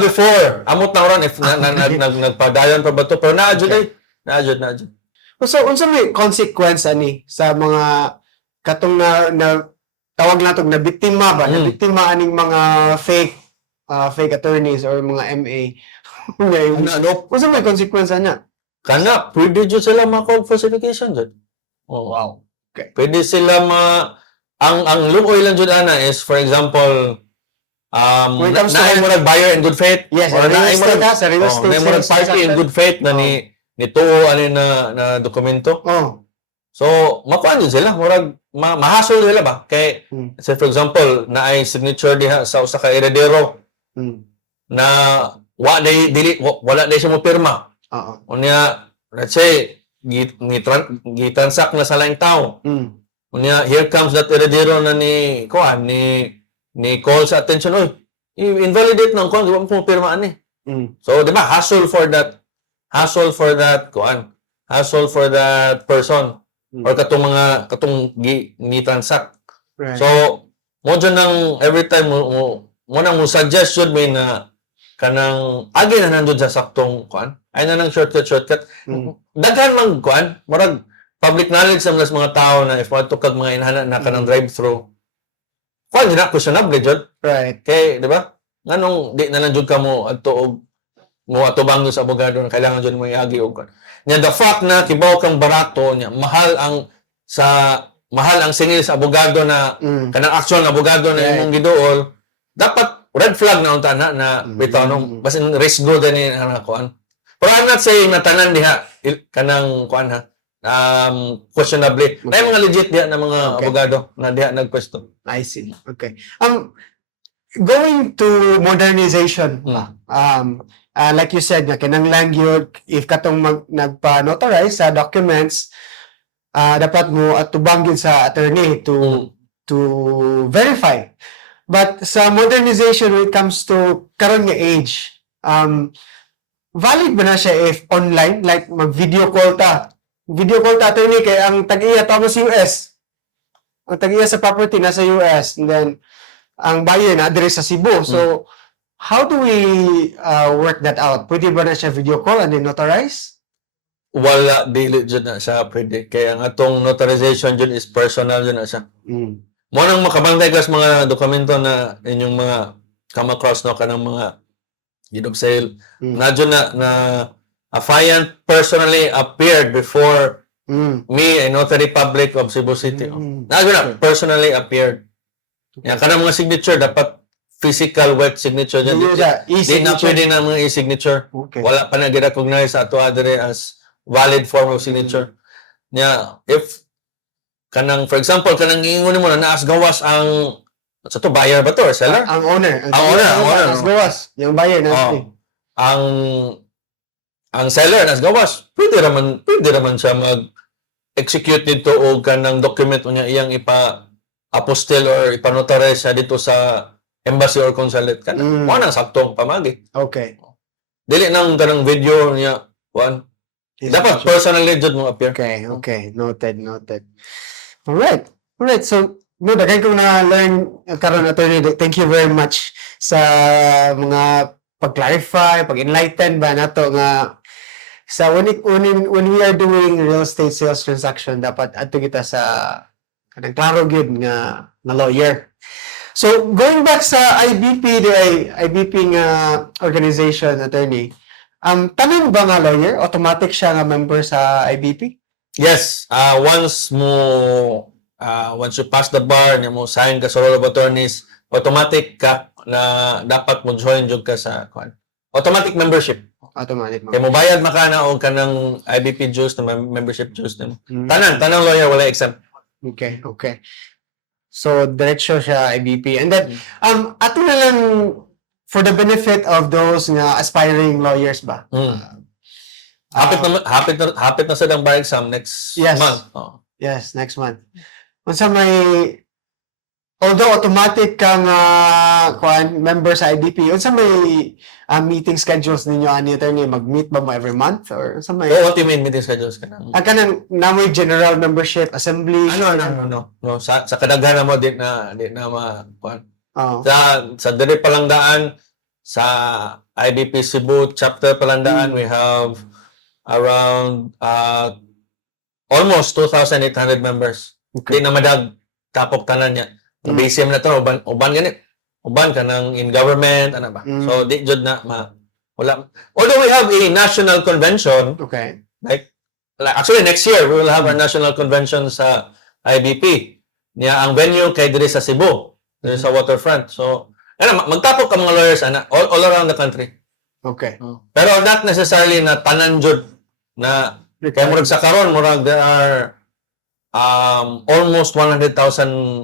Before. Amot na oran if nagpadayon pa ba to? Pero na-adjud. So, unsa may consequence ani sa mga katong na tawag natong na biktima ba? Na biktima aning mga fake attorneys or mga MA. Unsa may consequence niya? Kana, pwede dyan sila maka-falsification dyan. Oh, wow. Okay. Pwede sila ang lumoy lang dyan ana is for example naay mo nag-buyer in good faith yes, or naay mo party in good faith na ni tuo ani na dokumento. So makuan din sila murag mahasol sila ba kay say for example naay signature diha sa usa ka heredero na wala day siya mo pirma. Unya let's say gitransact na sa laing tao. Unya, here comes that heredero na ni call sa attention, oy, invalidate ng kuan, di ba mo pirmaan ni. So, di ba, hassle for that person or katong gi-transact. Right. So, mo dyan nang every time mo nang mo suggest yun may na kanang agi na nandun sa saktong kuan. Ay na nang shortcut. Daghan mang kuan, marag public knowledge sa mga tao na if wato kag mga inhana na kanang drive-thru. Kuan dina questionable jud. Right. Kay, di ba? Nganong di na lang jud ka mo atubang sa abogado na kailangan jud mo iagi og kuan. Nya the fact na kibaw kang barato nya mahal ang singil sa abogado na kanang actual na abogado na imong giduol, dapat red flag na unta na bitaw no basin risk go din ana kuan. Pero I'm not saying na tanan diha kanang kuan ha. Questionably. May mga legit diha na mga abogado na diha nagpwesto. I see. Okay. Going to modernization. Like you said, na kinanglan gyud if katong nagpa-notarize sa documents, dapat mo atubang gyud sa attorney to verify. But sa modernization when it comes to karon nga age, valid ba na siya if online like mag-video call ta? Video call ta attorney kay ang tag-iya tama sa US. Ang tag-iya sa property nasa US and then ang buyer na dire sa Cebu. So how do we work that out? Pwede ba na siya video call and then notarize? Wala, dili dyan na siya pwede. Kaya ang atong notarization dyan is personal dyan na siya. Mm. Mo nang makabantay ka sa mga dokumento na inyong mga come across no kanang mga deed of sale. Na dyan na affiant personally appeared before me, a notary public of Cebu City. Na dyan na personally appeared. Yan, kanang mga signature, dapat physical wet signature dyan. Di na pwede na mga e-signature. Okay. Wala pa na recognize sa ato adre as valid form of signature. Yeah, if kanang, for example, kanang iingon mo na naas gawas ang sa to buyer ba to or seller? Ang owner. Ang owner. Nas gawas. Yung buyer na. Ang seller nas gawas. Pwede raman siya mag-execute dito o kanang document niya iyang ipa-apostle or ipa-notarize siya dito sa embassy or consulate. Kanang nang saktong pamagi. Okay. Dili nang kanang video niya kuan. Dapat personally jud mo appear. Okay. Noted. Alright. So, no, dagay ko na learn karon attorney. Thank you very much sa mga pag-clarify, pag-enlighten ba nato nga sa when we are doing real estate sales transaction, dapat adto kita sa kanang klaro gyud nga lawyer. So, going back sa IBP, IBP nga organization, attorney, tanong ba nga lawyer? Automatic siya nga member sa IBP? Yes. Once you pass the bar, mo sign ka sa roll of attorneys, automatic ka na dapat mo join jud ka sa automatic membership. Automatic. Kaya mo bayad makana o kanang IBP dues na membership dues na. Tanang lawyer wala exempt. Okay. So, diretso siya IBP. And then, ato na lang for the benefit of those nga aspiring lawyers ba? Hapit na sa bar exam next month. Yes, next month. Unsa may although automatic kang member sa IBP, unsa may meeting schedules ninyo ani attorney, mag-meet ba mo every month or unsa may what do you mean meeting schedules kanang? Kanang namoy general membership assembly. No. Sa kadaghanan mo di na kuan. Sa dire palandaan sa IBP Cebu chapter palandaan we have around almost 2,800 members. Di na madag tapok tanan niya. BCM na to uban ganit. Uban ka ng in government ana ba. So di jud na wala. Although we have a national convention. Okay. Like actually next year we will have a national convention sa IBP. Niya ang venue kay diri sa Cebu. Diri sa waterfront. So magtapok ka mga lawyers all around the country. Okay. Pero not necessarily na tanan jud na kaya murag sa karon murag there are almost 100,000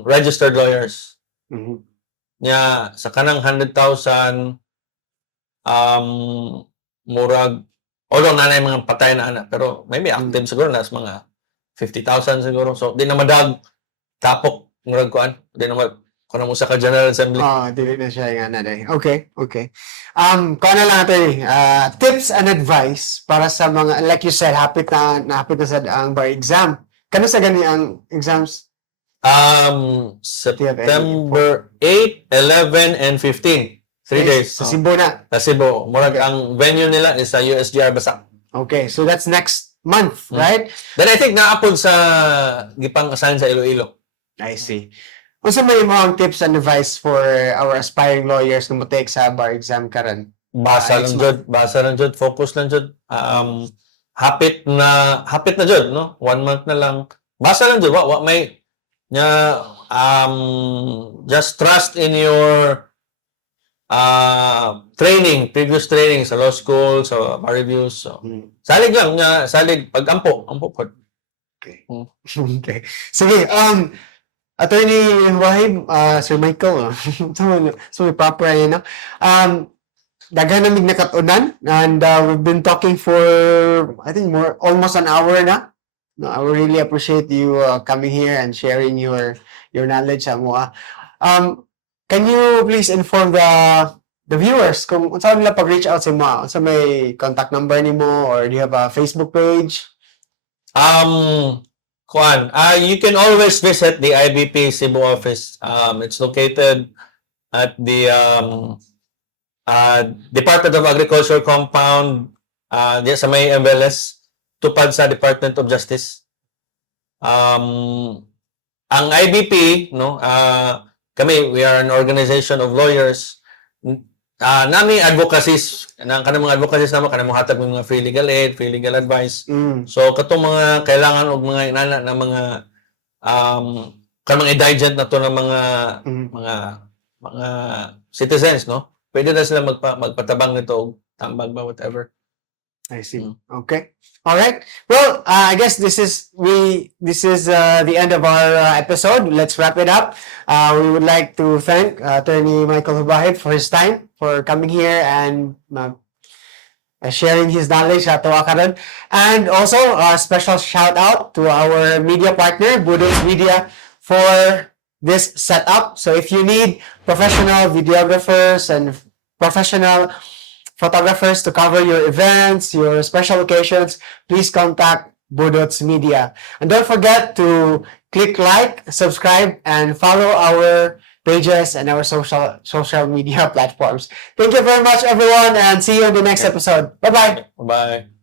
registered lawyers. Nya sa kanang 100,000 murag although nanay mga patay na ana pero maybe active siguro nas mga 50,000 siguro. So di na madag tapok murag kuan. Di na kuno mo sa General Assembly. Dili na siya nga na day. Okay. Kuha na lang natin tips and advice para sa mga like you said hapit na sa ang bar exam. Kano sa gani ang exams? September 8, 11, and 15. 3 days. Sa Cebu na. Sa Cebu. Murag ang venue nila is sa USGR Basak. Okay, so that's next month, right? Then I think naapod sa gipang assign sa Iloilo. I see. Unsa may mga tips and advice for our aspiring lawyers na mo-take sa bar exam karon? Basa lang jud, focus lang jud. Hapit na jud, no? 1 month na lang. Basa lang jud, wa may nya just trust in your previous training sa law school, sa bar reviews. So, salig lang nya, salig pag-ampo pod. Okay. Okay. Sige, Attorney Wahib, Sir Michael, so may proper yun, no? Daghan namig nakatunan and we've been talking for I think almost an hour na. No, I would really appreciate you coming here and sharing your knowledge sa mo. Can you please inform the viewers kung unsa nila pag-reach out sa mo? Unsa may contact number nimo or do you have a Facebook page? You can always visit the IBP Cebu office. It's located at the Department of Agriculture compound diya sa may MLS, tupad sa Department of Justice. Ang IBP, no, kami, we are an organization of lawyers. Nami advocacies, kanang mga advocacies naman, kanang mga hatag ng mga free legal aid, free legal advice. So, katong mga kailangan og mga inana na mga kanang indigent na to ng mga citizens, no? Pwede na sila magpatabang nito og tambag ba, whatever. I see. Okay. All right. Well, I guess this is the end of our episode. Let's wrap it up. We would like to thank Attorney Michael Hubahid for his time, for coming here and sharing his knowledge at Tawakaran. And also a special shout out to our media partner, Budots Media, for this setup. So if you need professional videographers and professional photographers to cover your events, your special occasions, please contact Budots Media. And don't forget to click like, subscribe, and follow our pages and our social media platforms. Thank you very much, everyone, and see you in the next episode. Bye-bye. Bye.